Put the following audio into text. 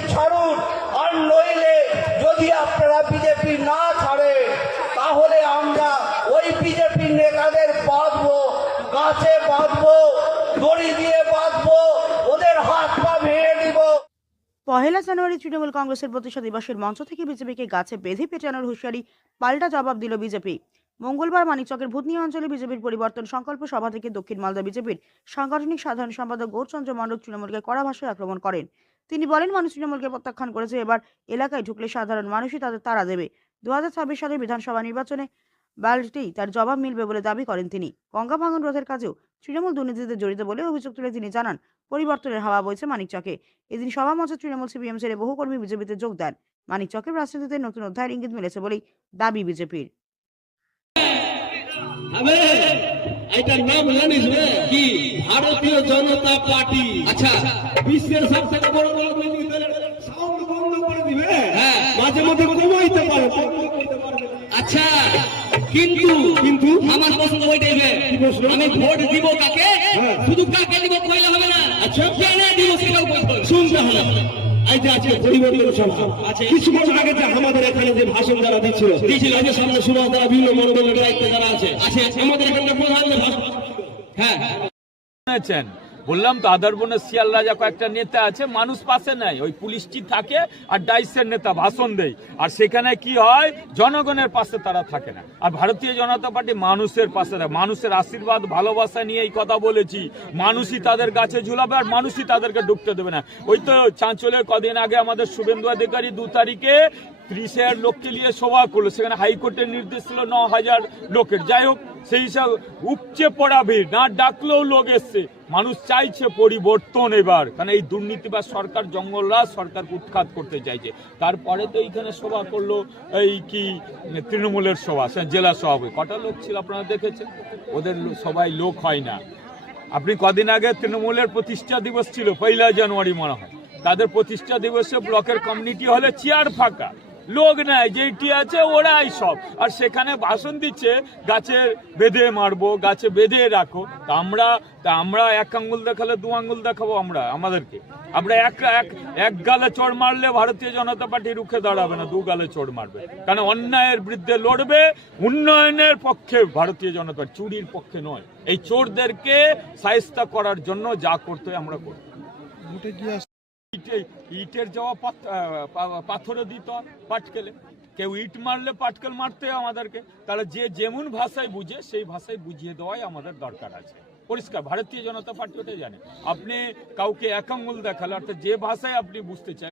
BJP ছাড়ুন, আর নইলে যদি আপনারা বিজেপি না ছাড়ে তাহলে আমরা ওই বিজেপির নেতাদের বাঁধবো, গাছে বাঁধবো, দড়ি দিয়ে বাঁধবো, ওদের হাত পা ভেঙে দিব। পহেলা জানুয়ারি তৃণমূল কংগ্রেসের প্রতিষ্ঠা দিবসের মঞ্চ থেকে বিজেপিকে গাছে বেঁধে পেটানোর হুঁশিয়ারি পাল্টা জবাব দিল বিজেপি। মঙ্গলবার মানিকচকের ভূতনি অঞ্চলে বিজেপির পরিবর্তন সংকল্প সভা থেকে দক্ষিণ মালদা বিজেপির সাংগঠনিক সাধারণ সম্পাদক গৌরচন্দ্র মণ্ডল তৃণমূলকে কড়া ভাষায় আক্রমণ করেন। তিনি বলেন, মানুষ তৃণমূলকে প্রত্যাখ্যান করেছে, এবার এলাকায় ঢুকলে সাধারণ মানুষই তাদের তাড়া দেবে। 2026 সালের বিধানসভা নির্বাচনে ব্যালটেই তার জবাব মিলবে বলে দাবি করেন তিনি। গঙ্গা ভাঙন রোধের কাজেও তৃণমূল দুর্নীতিতে জড়িত বলে অভিযোগ তুলে তিনি জানান, পরিবর্তনের হাওয়া বইছে মানিকচকে। এদিন সভা মঞ্চে তৃণমূল সিপিএম ছেড়ে বহু কর্মী বিজেপিতে যোগ দেন। মানিকচকের রাজনীতিতে নতুন অধ্যায়ের ইঙ্গিত মিলেছে বলেই দাবি বিজেপির। এটার নাম জানিস কি? ভারতীয় জনতা পার্টি। আচ্ছা, বিশ্বের সব থেকে বড় রাজনৈতিক দলের সাউন্ড বন্ধ করে দিবে, হ্যাঁ, মাঝে মধ্যে কমাইতে পারে। আচ্ছা, কিন্তু আমার প্রশ্ন ওইটাই, আমি ভোট দিব কাকে? শুধু কাকে দিব কইলে হবে না। আচ্ছা, কেন দিব সেটাও বলতে শুনতে হবে। এই যে আজকে পরিবর্তন সভা, কিছুক্ষণ আগে যে আমাদের এখানে যে ভাষণ যারা দিচ্ছিল, এই যে সামনে সুভাষ দ্বারা বিভিন্ন মনোদলের দায়িত্বে যারা আছে, আমাদের এখানে প্রধান ভাষণ, হ্যাঁ শুনেছেন, বললাম তো আদারবনের শিয়াল রাজা কয়েকটা নেতা আছে, মানুষ পাশে নাই, ওই পুলিশটি থাকে আর ডাইসের নেতা ভাষণ দেয়, আর সেখানে কি হয়, জনগণের পাশে তারা থাকে না। আর ভারতীয় জনতা পার্টি মানুষের পাশে থাকে, মানুষের আশীর্বাদ ভালোবাসা নিয়ে এই কথা বলেছি, মানুষই তাদের গাছে ঝুলাবে আর মানুষই তাদেরকে ঢুকতে দেবে না। ওই তো চাঁচলের কদিন আগে আমাদের শুভেন্দু অধিকারী 2 তারিখে 30,000 লোককে নিয়ে সভা করলো, সেখানে হাইকোর্টের নির্দেশ ছিল 9,000 লোকের। যাই হোক, সেই হিসাব উপচে পড়া ভিড়, না ডাকলেও লোক এসছে। মানুষ চাইছে পরিবর্তন এবার, কারণ এই দুর্নীতিবাজ সরকার, জঙ্গলরাজ সরকার উৎখাত করতে চাইছে। তারপরে তো এইখানে সভা করলো এই কি তৃণমূলের সভা, জেলা সভাপতি, কটা লোক ছিল আপনারা দেখেছেন, ওদের সবাই লোক হয় না। আপনি কদিন আগে তৃণমূলের প্রতিষ্ঠা দিবস ছিল, 1 জানুয়ারি মনে হয়, তাদের প্রতিষ্ঠা দিবসে ব্লকের কমিউনিটি হলে চেয়ার ফাঁকা, লোক নাই, যেটি আছে ওরাই সব, আর সেখানে ভাষণ দিচ্ছে গাছে বেঁধে মারবো, গাছে বেঁধে রাখো। তা আমরা 1 আঙ্গুল দেখালে 2 আঙ্গুল দেখাবো আমাদেরকে? আমরা এক গালে চড় মারলে ভারতীয় জনতা পার্টি রুখে দাঁড়াবে না, 2 গালে চড় মারবে, কারণ অন্যায়ের বিরুদ্ধে লড়বে, উন্নয়নের পক্ষে ভারতীয় জনতা পার্টি, চুরির পক্ষে নয়। এই চোরদেরকে শায়েস্তা করার জন্য যা করতে হয় আমরা করব। ইটের জবাব পাথরে দিত পাটকেলে, কেউ ইট মারলে পাটকেল মারতে আমাদেরকে, তাহলে যে যেমন ভাষায় বুঝে সেই ভাষায় বুঝিয়ে দেওয়াই আমাদের দরকার আছে। পরিষ্কার ভারতীয় জনতা পার্টি ওটাই জানে। আপনি কাউকে 1 আঙ্গুল দেখালে, অর্থাৎ যে ভাষায় আপনি বুঝতে চান